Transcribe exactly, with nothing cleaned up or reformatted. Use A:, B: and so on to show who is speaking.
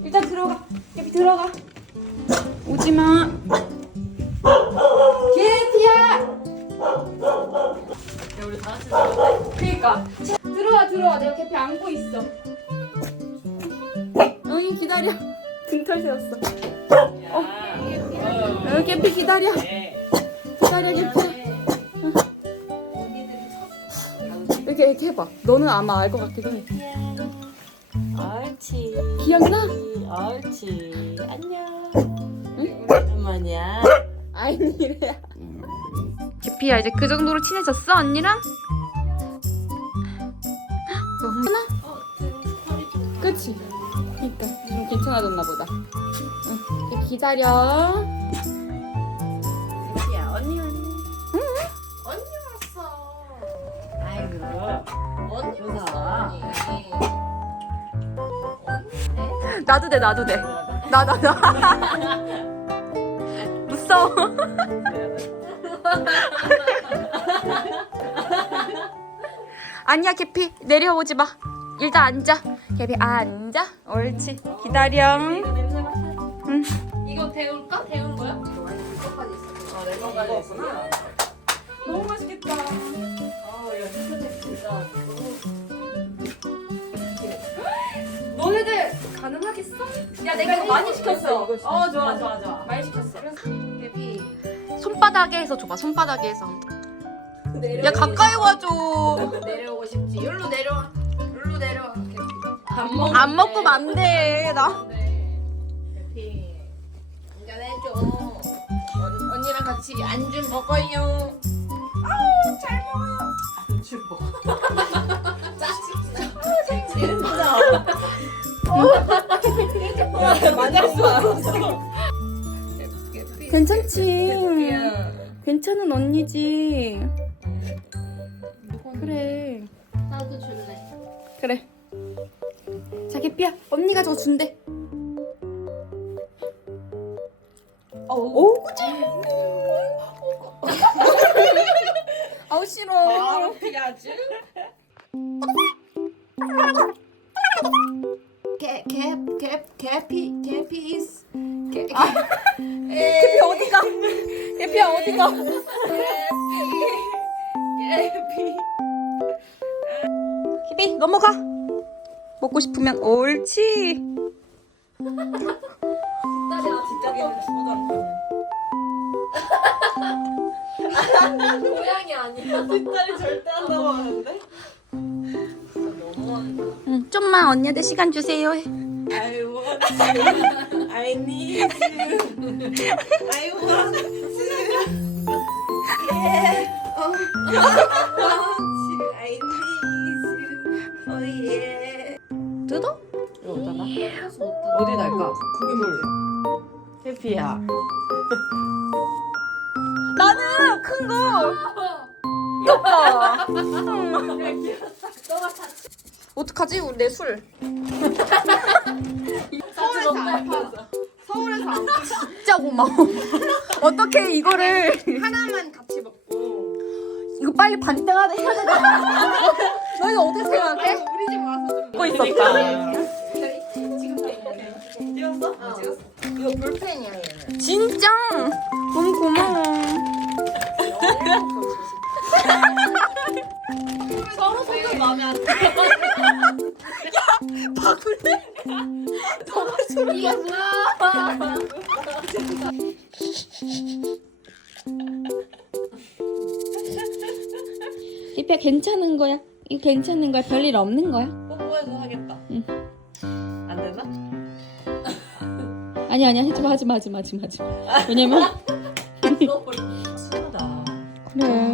A: 일단 들어가. 개피 들어가. 오지마. 개피야.
B: 야, 우리 다 같이 들어갈래?
A: 그니까 들어와 들어와. 내가 개피 안고 있어. 여기 기다려. 등털 세웠어.
B: 야.
A: 여기 개피 기다려.
B: 네.
A: 기다려 개피. 이렇게 이렇게 해봐. 너는 아마 알 것 같기도 해.
B: 옳지.
A: 기억나?
B: 옳지. 안녕.
A: 응?
B: 오랜만이야.
A: 아니래야. 개피야 이제 그 정도로 친해졌어 언니랑? 너무 하나?
B: 어, 지금 스컬이 좀.
A: 그치? 그니까 좀 괜찮아졌나 보다. 응. 이렇게 기다려.
B: 야, 언니 언니. 응? 언니 왔어. 아이고. 언니 왔어.
A: 나도 돼 나도 돼. 나 나 나. 무서워. 아니야 개피 내려오지 마. 일단 앉아. 개피 앉아. 옳지. 기다려. 응.
C: 이거 데울까? 데운 거야?
B: 어, 내 거까지 있구나.
A: 너무 맛있겠다.
B: 어, 야, 진짜 진짜.
A: 너네들 가능하겠어? 야 내가 이거 많이 시켰어.
B: 어, 좋아, 좋아, 좋아.
A: 많이 시켰어.
C: 개피.
A: 손바닥에 해서 줘봐. 손바닥에 해서. 야 가까이 와줘.
C: 내려오고 싶지. 여기로 내려와. 여기로 내려와. 개피.
B: 안 먹.
A: 안 먹고 안 돼. 나.
C: 네. 개피. 인간해줘. 언, 언니랑 같이 안 좀 먹어요. 아우 잘 먹어요.
B: 안 주고.
C: 진짜.
B: 많이 했어.
A: 괜찮지. 괜찮은 언니지. 그래.
C: 나도 줄래.
A: 그래. 자 개피야 언니가 저거 준대. 오 그치. 아우 싫어.
B: 피하지.
C: 개개개 개피 개피 is 개
A: 개피 어디가? 개피야 어디가?
C: 개피.
A: 개피 넘어가. 먹고 싶으면 옳지.
B: 딸이야, 뒷다리는 죽어가는
C: 고양이 아니야.
B: 뒷다리 절대 안 넘어가는데? 너무한다.
A: 응, 좀만 언니한테 시간 주세요.
B: I want you. I need you. I want you. Yeah. Oh. I want you. I need you. Oh yeah.
A: 뜯어?
B: 이거 어디다? 어디 날까? 구기물. 해피야.
A: 나는 큰 거. 귀엽다. 어떡하지? 우리 내 술.
C: 서울에서 안 파. 서울에서 안 파.
A: 진짜 고마워. 어떻게 이거를
C: 하나만 같이 먹고.
A: 이거 빨리 반등하다 해야 되잖아. 너희는 어떻게 생각해?
C: 우리 집 와서 좀
A: 먹고 있었다.
C: 지금 돼 있는데.
B: 찍었어?
C: 어. 찍었어. 이거 볼펜이야 얘는.
A: 진짜 너무 고마워.
B: 서로 성격 마음에 안 들어.
A: 바꿀래? 너가 술을
C: 이게 뭐야?
A: 리피야 괜찮은 거야? 이거 괜찮은 거야? 별일 없는 거야?
B: 뽀뽀해서 하겠다.
A: 응.
B: 안 되나?
A: 아니 아니야 하지마 하지마 하지마 하지마 하지마. 왜냐면
B: 순하다.
A: 그래